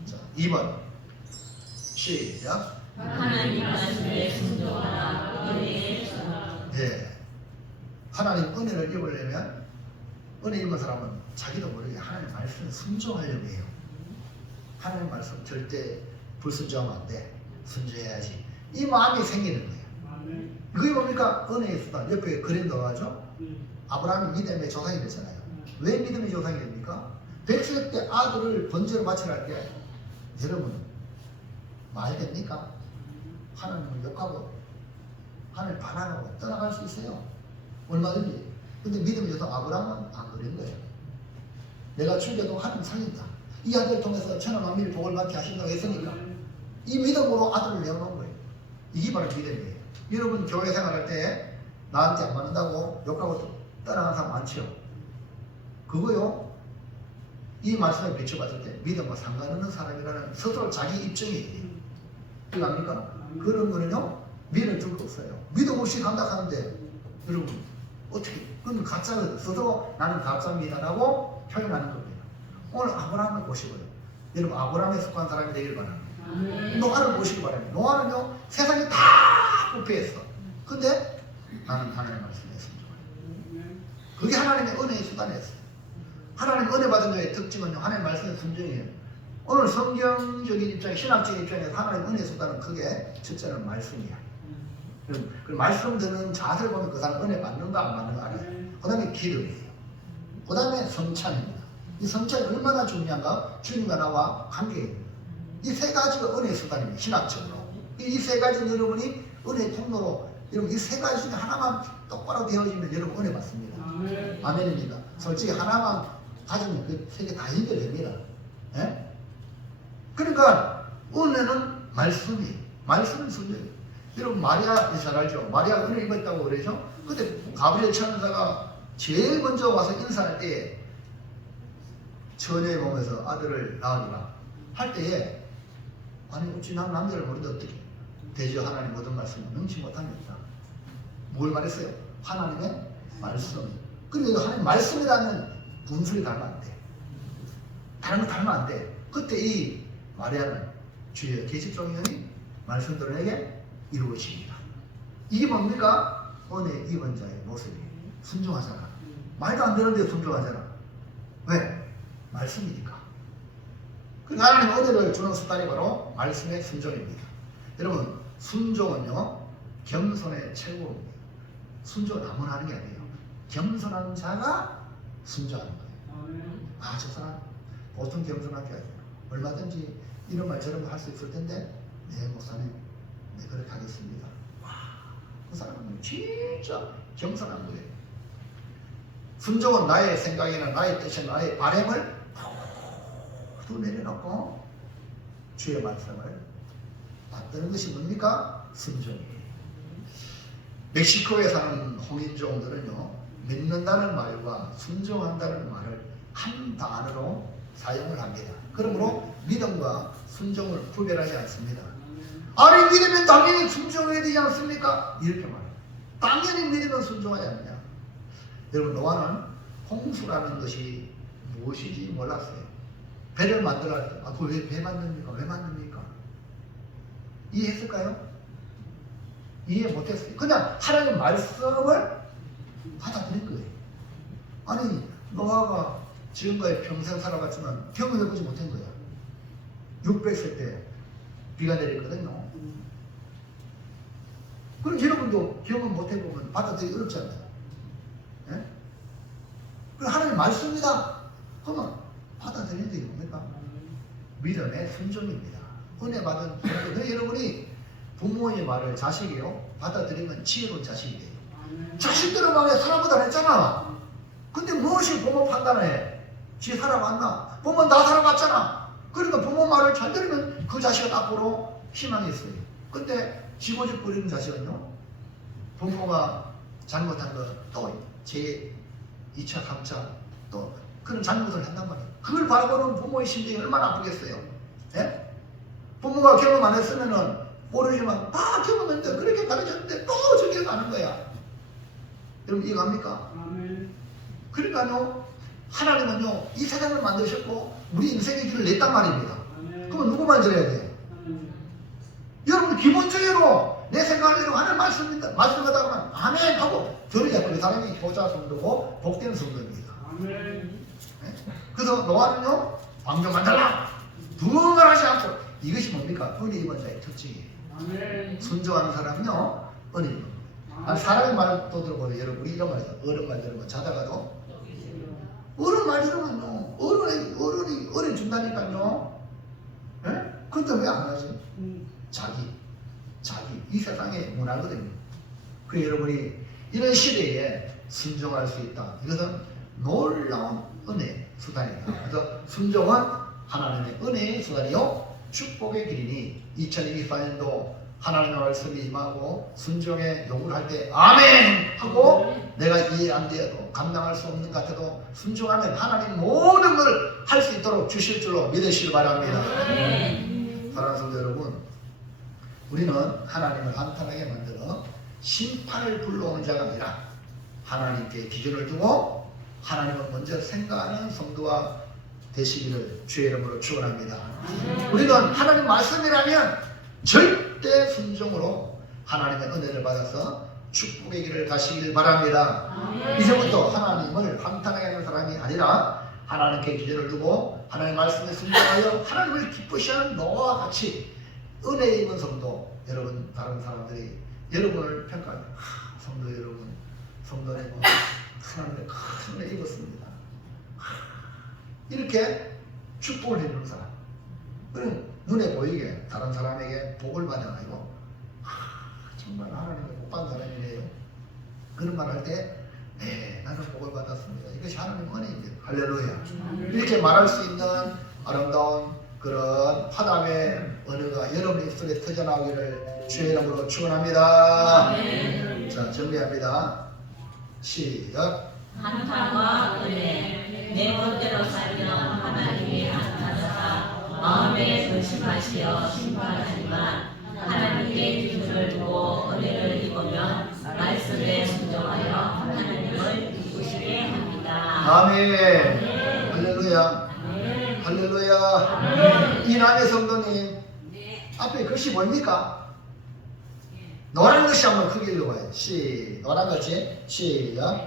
자, 2번 시작. 하나님 말씀에 순종하라. 은혜에 순종하라. 예. 하나님 은혜를 입으려면 은혜 입은 사람은 자기도 모르게 하나님 말씀에 순종하려고 해요. 하나님 말씀 절대 불순종하면 안 돼. 순종해야지. 이 마음이 생기는 거예요. 그게 뭡니까? 은혜의 수단. 옆에 그림 넣어가죠. 아브라함이 믿음의 조상이 됐잖아요. 왜 믿음의 조상이 됩니까? 100세 때 아들을 번제로 바치라 때 여러분 말 됩니까? 하나님을 욕하고 하나님 반항하고 떠나갈 수 있어요. 얼마든지. 근데 믿음에서 아브라함은 안 그런 거예요. 내가 죽여도 하나님 살린다. 이 아들을 통해서 천하 만민을 복을 받게 하신다고 했으니까 이 믿음으로 아들을 내어놓은 거예요. 이게 바로 믿음이에요. 여러분 교회 생활할 때 나한테 안 맞는다고 욕하고 떠나가는 사람 많지요. 그거요. 이 말씀을 비춰봤을 때 믿음과 상관없는 사람이라는 스스로 자기 입증이에요. 이해갑니까? 그런 거는요. 믿을 줄 없어요. 믿음 없이 간다 하는데 여러분 어떻게 그건 가짜거든. 스스로 나는 가짜입니다라고 표현하는 겁니다. 오늘 아브라함을 보시고요. 여러분 아브라함에 속한 사람이 되기를 바랍니다. 노아를 보시기 바랍니다. 노아는요 세상이 다 부패했어. 근데 나는 하나님의 말씀에 순종하는 그게 하나님의 은혜의 수단이었어요. 하나님 은혜 받은 자의 특징은요 하나님의 말씀의 순종이에요. 오늘 성경적인 입장, 신학적인 입장에서 하나님의 은혜의 수단은 크게 첫째는 말씀이야. 그 말씀 듣는 자세를 보면 그 사람 은혜 받는가 안 받는가 알아요. 그 다음에 기도예요. 그 다음에 성찬입니다. 이 성찬이 얼마나 중요한가? 주님과 나와 관계입니다. 이 세 가지가 은혜의 수단입니다. 신학적으로. 이 세 가지는 여러분이 은혜의 통로로 여러분 이 세 가지 중에 하나만 똑바로 되어지면 여러분 은혜 받습니다. 아멘입니다. 솔직히 하나만 가지면 그 세 개 다 해결됩니다. 예? 그러니까 은혜는 말씀이 말씀은 순종이에요. 여러분 마리아 잘 알죠? 마리아가 은혜 입었다고 그러죠? 근데 가브리엘 천사가 제일 먼저 와서 인사할 때에 처녀의 몸에서 아들을 낳으리라 할 때에 아니 어찌 난 남자를 모르는데 어떻게 대저 하나님 모든 말씀을 능치 못합니다. 뭘 말했어요? 하나님의 말씀. 근데 이거 하나님 말씀이라는 분수를 닮으면 안 돼. 다른 거 닮으면 안 돼. 그때 이 마리아는 주의 계시종이니 말씀대로 내게 이루어집니다. 이게 뭡니까? 은혜 입은 자의 모습이에요. 순종하잖아. 말도 안 되는데 순종하잖아. 왜? 말씀이니까. 그 하나님 은혜를 주는 수단이 바로 말씀의 순종입니다. 여러분 순종은요 겸손의 최고입니다. 순종은 아무나 하는 게 아니에요. 겸손한 자가 순종하는 거예요. 아, 저 사람 보통 겸손한 게 아니에요. 얼마든지 이런 말 저런 말 할 수 있을 텐데 네 목사님 네 그렇게 하겠습니다. 와, 그 사람은 진짜 겸손한 거예요. 순종은 나의 생각이나 나의 뜻이나 나의 바람을 또 내려놓고 주의 말씀을 받드는 것이 뭡니까? 순종이에요. 멕시코에 사는 홍인종들은요 믿는다는 말과 순종한다는 말을 한 단어로 사용을 합니다. 그러므로 믿음과 순종을 구별하지 않습니다. 아니 믿으면 당연히 순종해야 되지 않습니까? 이렇게 말해요. 당연히 믿으면 순종하지 않느냐. 여러분 노아는 홍수라는 것이 무엇인지 몰랐어요. 배를 만들어 할 때, 아, 그걸 왜 배 만듭니까? 왜 만듭니까? 이해했을까요? 이해 못했어요. 그냥 하나님의 말씀을 받아들인 거예요. 아니, 노아가 지금까지 평생 살아봤지만 경험을 해보지 못한 거야. 600세 때 비가 내렸거든요. 그럼 여러분도 경험 못 해보면 받아들이기 어렵잖아요. 예? 그럼 하나님 말씀이다. 그러면 받아들이는 게 뭡니까? 믿음의 순종입니다. 은혜 받은 순종. 여러분이 부모의 말을 자식이요 받아들이면 지혜로운 자식이 돼요. 자식들은 말에 살아보다 했잖아. 근데 무엇이 부모 판단해? 지 살아봤나? 부모는 다 살아봤잖아. 그러니까 부모 말을 잘 들으면 그 자식은 앞으로 희망이 있어요. 근데 지고집 부리는 자식은요 부모가 잘못한 거 또 제2차, 3차 또 그런 잘못을 한단 말이에요. 그걸 바라보는 부모의 심정이 얼마나 아프겠어요. 예? 부모가 경험 안 했으면은 모르지만 다 경험했는데 그렇게 가르쳤는데 또 저기로 가는 거야. 여러분 이해갑니까? 그러니까요 하나님은요 이 세상을 만드셨고 우리 인생의 길을 냈단 말입니다. 그러면 누구 만져야 돼요? 여러분 기본적으로 내 생각대로 하는 말씀입니다. 말씀하다 보면 아멘 하고 들으자. 그 사람이 효자 성도고 복된 성도입니다. 네? 그래서 노아는요 방정 만들라 두말 하지 않고 이것이 뭡니까? 은혜 입은 자의 특징이에요. 순종하는 사람은요 은혜 입은 거예요. 사람의 말도 들어보세요. 여러분 우리 이런 말이죠. 어른 말 들으면 자다가도 어른 말 들으면요 어른이 준다니까요. 예? 그런데 왜 안 하지? 자기 이 세상의 문화거든요. 그 여러분이 이런 시대에 순종할 수 있다. 이것은 놀라운 은혜 수단이다. 그래서 순종은 하나님의 은혜의 수단이요 축복의 길이니 2024년도 하나님의 말씀이 임하고 순종의 요구를 할 때 아멘 하고 내가 이해 안 되어도 감당할 수 없는 것 같아도 순종하면 하나님 모든 걸 할 수 있도록 주실 줄로 믿으시기 바랍니다. 사랑하는 성도 여러분, 우리는 하나님을 한탄하게 만들어 심판을 불러오는 자가 아니라 하나님께 기준을 두고 하나님을 먼저 생각하는 성도가 되시기를 주의 이름으로 축원합니다. 우리는 하나님 말씀이라면 절대 순종으로 하나님의 은혜를 받아서 축복의 길을 가시길 바랍니다. 이제부터 하나님을 한탄하게 하는 사람이 아니라 하나님께 기준을 두고 하나님의 말씀에 순종하여 하나님을 기쁘시하는 너와 같이 은혜 입은 성도 여러분, 다른 사람들이 여러분을 평가합니다. 성도 여러분, 성도는 뭐 하나님의 큰 은혜 입었습니다. 이렇게 축복을 해주는 사람, 그럼 눈에 보이게 다른 사람에게 복을 받아가지고 정말 하나님의 복 받은 사람이네요. 그런 말 할 때 네, 나는 복을 받았습니다. 이것이 하나님의 은혜입니다. 할렐루야. 이렇게 말할 수 있는 아름다운 그런 화답의 언어가 여러분 입술에 터져나오기를 주의 이름으로 축원합니다. 자, 정리합니다. 시작. 한탄과 은혜 내 멋대로 살면 하나님이 한탄하사 마음에 근심하시어 심판하지만 하나님께 기준을 두고 은혜를 입으면 말씀에 순종하여 하나님을 기쁘시게 합니다. 아멘. 할렐루야. 할렐루야. 이남의 성도님, 앞에 글씨 보입니까? 노란 글씨 한번 크게 읽어봐요. 노란 글씨. 시작.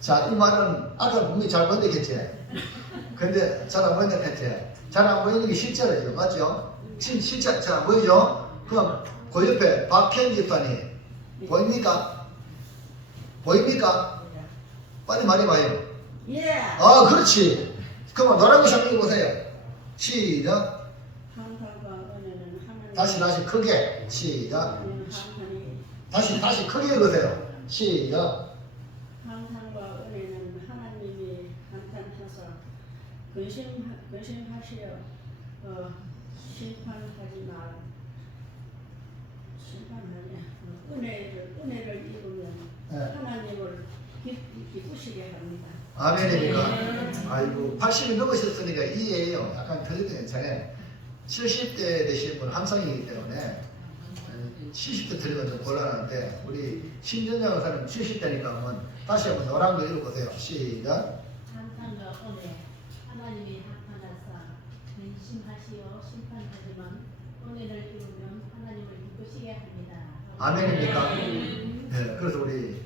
자, 이 말은 아까 분명히 잘 번역했지? 근데 잘 안 번역했지? 잘 안 보이는 게 실제로죠. 맞죠? 실제 잘 안 보이죠? 그럼 그 옆에 박현 집사님 보입니까? 보입니까? 빨리 말해봐요. 예. 아, 그렇지. 그러면 노란 글씨 한번 읽어보세요. 시작. 한탄과 은혜는 하나님. 다시 크게. 시작. 다시 크게 읽으세요. 시작. 한탄과 은혜는 하나님이 한탄하사 근심하시어 은혜를 입으면 네. 하나님을 기쁘시게 합니다. 아멘입니까? 아이고, 80이 넘으셨으니까 이해해요. 약간 틀려도 괜찮아요. 70대 되신 분 함성이기 때문에 70대 틀리면 좀 곤란한데 우리 신전장 의사님 70대니까 다시 한번 노란 거 읽어보세요. 시작. 한탄과 은혜 하나님이 한탄하사 근심하시어 심판하지만 은혜를 입으면 하나님을 기쁘시게 합니다. 아멘입니까? 네, 그래서 우리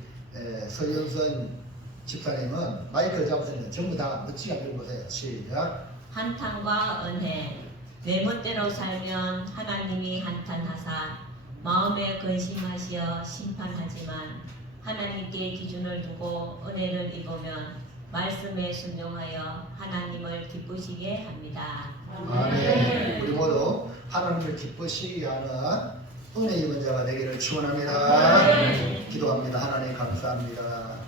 서영선 집사님은 마이크를 잡으시면 전부 다 멋지게 읽어보세요. 시작. 한탄과 은혜 내 멋대로 살면 하나님이 한탄하사 마음에 근심하시어 심판하지만 하나님께 기준을 두고 은혜를 입으면 말씀에 순종하여 하나님을 기쁘시게 합니다. 아멘. 우리 모두 하나님을 기쁘시게 하는 은혜 입은 자가 되기를 축원합니다. 기도합니다. 하나님 감사합니다.